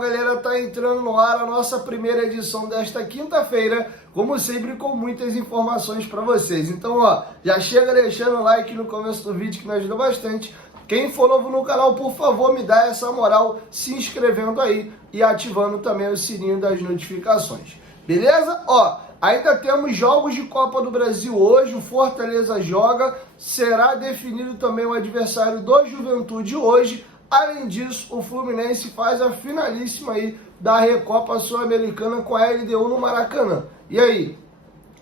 galera, tá entrando no ar a nossa primeira edição desta quinta-feira, como sempre com muitas informações para vocês. Então, ó, já chega deixando o like no começo do vídeo que me ajuda bastante. Quem for novo no canal, por favor, me dá essa moral se inscrevendo aí e ativando também o sininho das notificações. Beleza? Ó, ainda temos jogos de Copa do Brasil hoje, o Fortaleza joga, será definido também o adversário do Juventude hoje. Além disso, o Fluminense faz a finalíssima aí da Recopa Sul-Americana com a LDU no Maracanã. E aí,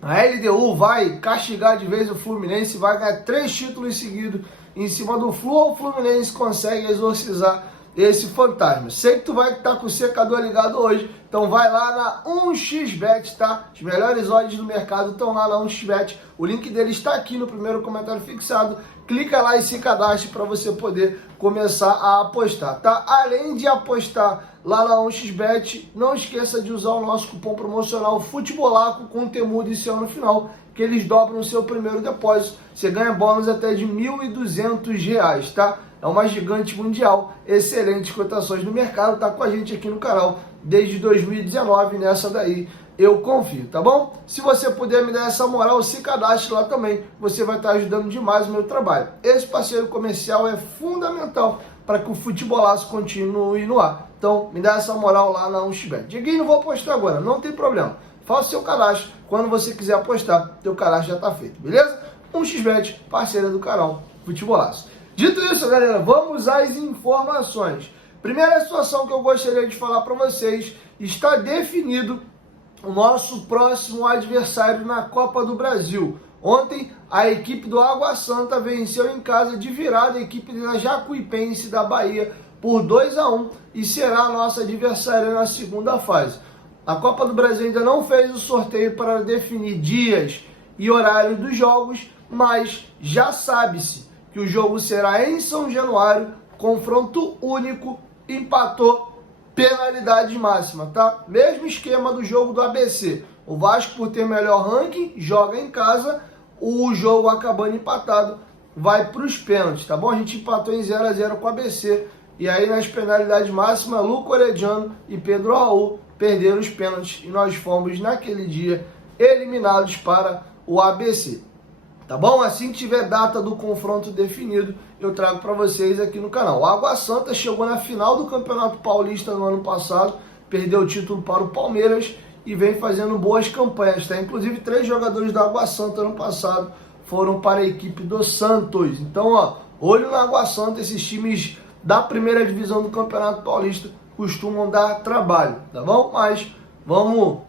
a LDU vai castigar de vez o Fluminense, vai ganhar 3 títulos seguidos em cima do Flu, ou o Fluminense consegue exorcizar esse fantasma? Sei que tu vai estar com o secador ligado hoje, então vai lá na 1xBet, tá? Os melhores odds do mercado estão lá na 1xBet. O link dele está aqui no primeiro comentário fixado. Clica lá e se cadastre para você poder começar a apostar, tá? Além de apostar lá na 1xBet, não esqueça de usar o nosso cupom promocional Futebolaco com Temudo esse ano no final, que eles dobram o seu primeiro depósito. Você ganha bônus até de R$ 1.200, tá? É uma gigante mundial, excelentes cotações no mercado, tá com a gente aqui no canal desde 2019, nessa daí eu confio, tá bom? Se você puder me dar essa moral, se cadastre lá também, você vai estar ajudando demais o meu trabalho. Esse parceiro comercial é fundamental para que o Futebolaço continue no ar. Então, me dá essa moral lá na 1xBet. Diguinho, não vou apostar agora, não tem problema. Faça o seu cadastro, quando você quiser apostar, teu cadastro já está feito, beleza? 1xBet, parceira do canal Futebolaço. Dito isso, galera, vamos às informações. Primeira situação que eu gostaria de falar para vocês, está definido o nosso próximo adversário na Copa do Brasil. Ontem, a equipe do Água Santa venceu em casa de virada a equipe da Jacuipense da Bahia por 2-1 e será a nossa adversária na segunda fase. A Copa do Brasil ainda não fez o sorteio para definir dias e horário dos jogos, mas já sabe-se que o jogo será em São Januário, confronto único, empatou, penalidade máxima, tá? Mesmo esquema do jogo do ABC. O Vasco, por ter melhor ranking, joga em casa, o jogo acabando empatado, vai para os pênaltis, tá bom? A gente empatou em 0-0 com o ABC, e aí nas penalidades máximas, Luco Orediano e Pedro Raul perderam os pênaltis, e nós fomos, naquele dia, eliminados para o ABC. Tá bom? Assim que tiver data do confronto definido, eu trago para vocês aqui no canal. O Água Santa chegou na final do Campeonato Paulista no ano passado, perdeu o título para o Palmeiras e vem fazendo boas campanhas, tá? Inclusive, 3 jogadores da Água Santa ano passado foram para a equipe do Santos. Então, ó, olho na Água Santa, esses times da primeira divisão do Campeonato Paulista costumam dar trabalho, tá bom? Mas vamos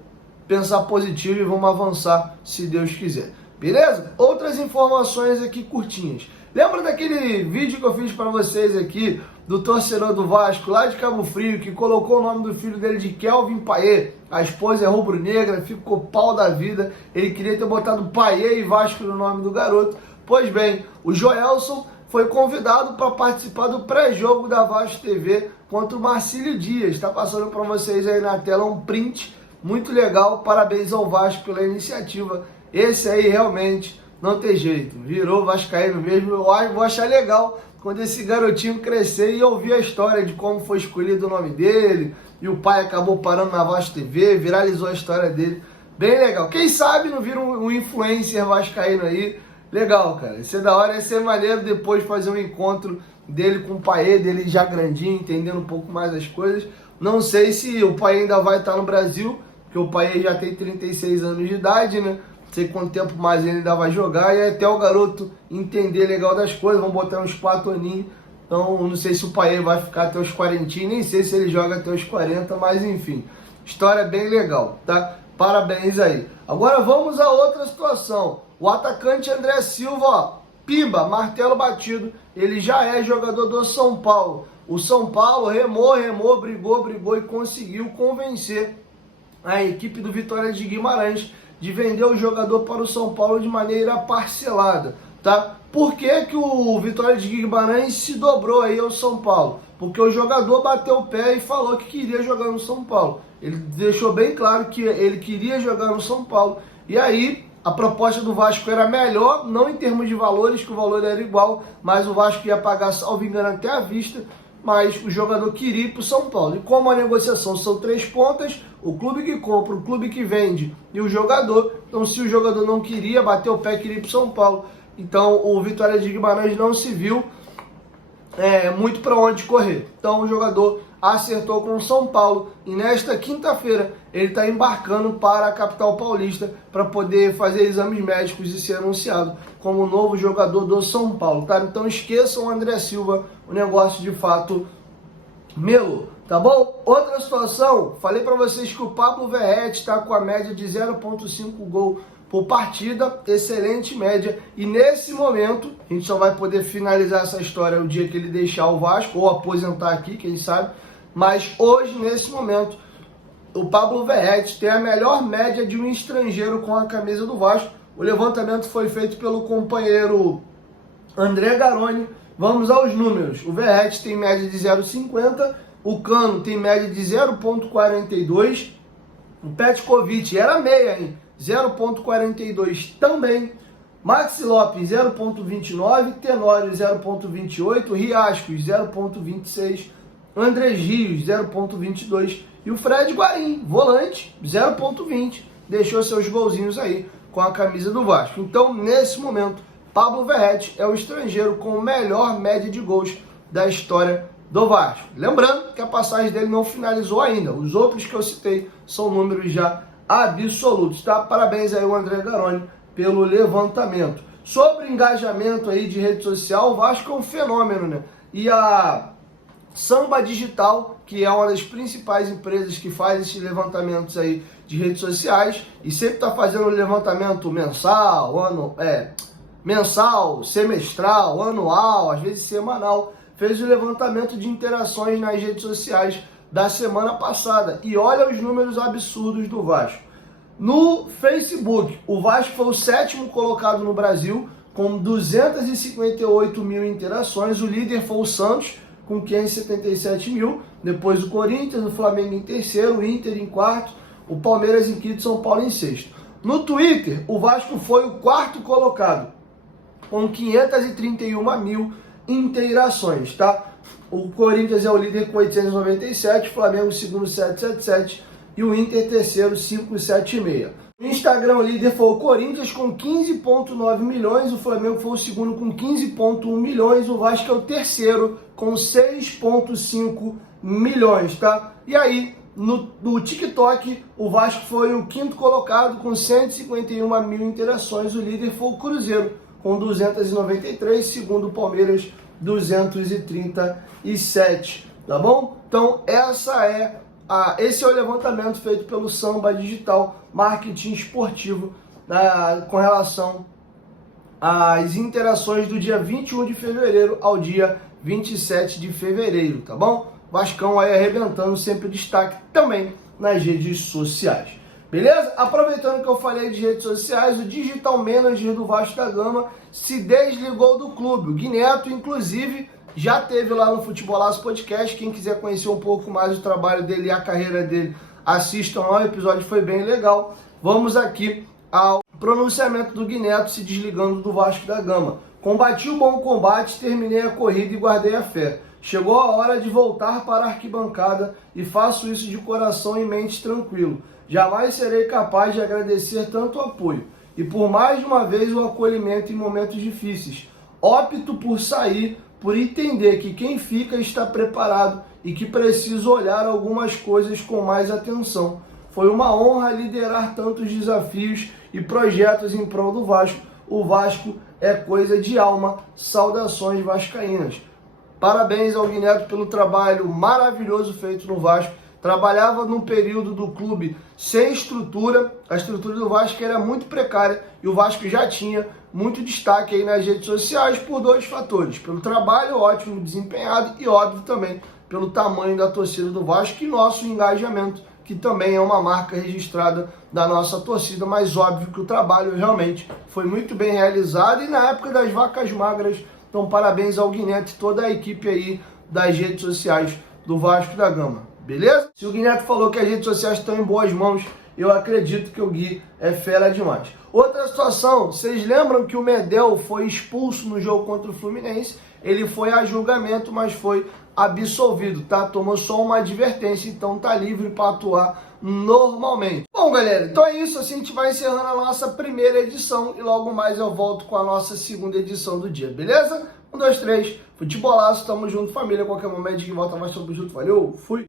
pensar positivo e vamos avançar, se Deus quiser. Beleza? Outras informações aqui curtinhas. Lembra daquele vídeo que eu fiz para vocês aqui do torcedor do Vasco lá de Cabo Frio, que colocou o nome do filho dele de Kelvin Payet? A esposa é rubro-negra, ficou pau da vida. Ele queria ter botado Payet e Vasco no nome do garoto. Pois bem, o Joelson foi convidado para participar do pré-jogo da Vasco TV contra o Marcílio Dias. Está passando para vocês aí na tela um print muito legal. Parabéns ao Vasco pela iniciativa. Esse aí realmente não tem jeito, virou vascaíno mesmo. Eu vou achar legal quando esse garotinho crescer e ouvir a história de como foi escolhido o nome dele, e o pai acabou parando na Vasco TV, viralizou a história dele. Bem legal. Quem sabe não vira um influencer vascaíno aí. Legal, cara. Isso é da hora, ia ser maneiro depois fazer um encontro dele com o pai dele já grandinho, entendendo um pouco mais as coisas. Não sei se o pai ainda vai estar no Brasil, porque o pai já tem 36 anos de idade, né? Não sei quanto tempo mais ele ainda vai jogar, e até o garoto entender legal das coisas, vão botar uns 4 aninhos. Então, não sei se o pai vai ficar até os 40, nem sei se ele joga até os 40, mas enfim, história bem legal, tá? Parabéns aí. Agora vamos a outra situação. O atacante André Silva, ó, pimba, martelo batido, ele já é jogador do São Paulo. O São Paulo remou, brigou e conseguiu convencer a equipe do Vitória de Guimarães de vender o jogador para o São Paulo de maneira parcelada, tá? Por que que o Vitória de Guimarães se dobrou aí ao São Paulo? Porque o jogador bateu o pé e falou que queria jogar no São Paulo. Ele deixou bem claro que ele queria jogar no São Paulo. E aí, a proposta do Vasco era melhor, não em termos de valores, que o valor era igual, mas o Vasco ia pagar, salvo engano, até à vista. mas o jogador queria ir para o São Paulo. E como a negociação são 3 pontas, o clube que compra, o clube que vende e o jogador, então se o jogador não queria, bateu o pé, queria ir para o São Paulo, então o Vitória de Guimarães não se viu muito para onde correr. Então o jogador acertou com o São Paulo e nesta quinta-feira ele está embarcando para a capital paulista para poder fazer exames médicos e ser anunciado como novo jogador do São Paulo, tá? Então esqueçam o André Silva, o negócio de fato melou, tá bom? Outra situação, falei para vocês que o Pablo Verratti está com a média de 0,5 gol por partida, excelente média, e nesse momento, a gente só vai poder finalizar essa história o dia que ele deixar o Vasco, ou aposentar aqui, quem sabe, mas hoje, nesse momento, o Pablo Verratti tem a melhor média de um estrangeiro com a camisa do Vasco. O levantamento foi feito pelo companheiro André Garoni. Vamos aos números. O Verratti tem média de 0,50, o Cano tem média de 0,42, o Petkovic era meia, hein? 0,42 também, Maxi Lopes 0,29, Tenório 0,28, Riascos 0,26, André Rios 0,22 e o Fred Guarim, volante, 0,20, deixou seus golzinhos aí com a camisa do Vasco. Então, nesse momento, Pablo Verratti é o estrangeiro com melhor média de gols da história do Vasco. Lembrando que a passagem dele não finalizou ainda, os outros que eu citei são números já absolutos, tá? Parabéns aí ao André Garoni pelo levantamento. Sobre engajamento aí de rede social, o Vasco é um fenômeno, né? E a Samba Digital, que é uma das principais empresas que faz esses levantamentos aí de redes sociais, e sempre está fazendo levantamento mensal, semestral, anual, às vezes semanal, fez o levantamento de interações nas redes sociais da semana passada. E olha os números absurdos do Vasco. No Facebook, o Vasco foi o 7º colocado no Brasil, com 258 mil interações. O líder foi o Santos, com 577 mil. Depois o Corinthians, o Flamengo em terceiro, o Inter em quarto, o Palmeiras em quinto, São Paulo em sexto. No Twitter, o Vasco foi o 4º colocado, com 531 mil interações, tá? O Corinthians é o líder com 897, o Flamengo segundo 777 e o Inter terceiro 576. No Instagram o líder foi o Corinthians com 15,9 milhões, o Flamengo foi o segundo com 15,1 milhões, o Vasco é o terceiro com 6,5 milhões, tá? E aí, no TikTok, o Vasco foi o 5º colocado com 151 mil interações, o líder foi o Cruzeiro com 293, segundo o Palmeiras 237, tá bom? Então esse é o levantamento feito pelo Samba Digital Marketing Esportivo com relação às interações do dia 21 de fevereiro ao dia 27 de fevereiro, tá bom? Vascão aí arrebentando, sempre destaque também nas redes sociais. Beleza? Aproveitando que eu falei de redes sociais, o Digital Manager do Vasco da Gama se desligou do clube. O Guineto, inclusive, já teve lá no Futebolaço Podcast. Quem quiser conhecer um pouco mais do trabalho dele e a carreira dele, assistam lá, o episódio foi bem legal. Vamos aqui ao pronunciamento do Guineto se desligando do Vasco da Gama. Combati o bom combate, terminei a corrida e guardei a fé. Chegou a hora de voltar para a arquibancada e faço isso de coração e mente tranquilo. Jamais serei capaz de agradecer tanto apoio e por mais de uma vez o acolhimento em momentos difíceis. Opto por sair, por entender que quem fica está preparado e que preciso olhar algumas coisas com mais atenção. Foi uma honra liderar tantos desafios e projetos em prol do Vasco. O Vasco é coisa de alma. Saudações vascaínas. Parabéns ao Guineto pelo trabalho maravilhoso feito no Vasco. Trabalhava num período do clube sem estrutura, a estrutura do Vasco era muito precária e o Vasco já tinha muito destaque aí nas redes sociais por 2 fatores, pelo trabalho ótimo desempenhado e óbvio também pelo tamanho da torcida do Vasco e nosso engajamento, que também é uma marca registrada da nossa torcida, mas óbvio que o trabalho realmente foi muito bem realizado e na época das vacas magras, então parabéns ao Guineto e toda a equipe aí das redes sociais do Vasco da Gama. beleza? Se o Gui Neto falou que as redes sociais estão em boas mãos, eu acredito que o Gui é fera demais. Outra situação, vocês lembram que o Medel foi expulso no jogo contra o Fluminense? Ele foi a julgamento, mas foi absolvido, tá? Tomou só uma advertência, então tá livre para atuar normalmente. Bom, galera, então é isso, assim a gente vai encerrando a nossa primeira edição e logo mais eu volto com a nossa segunda edição do dia, beleza? 1, 2, 3, futebolaço, tamo junto, família, qualquer momento de volta mais, tamo junto, valeu, fui!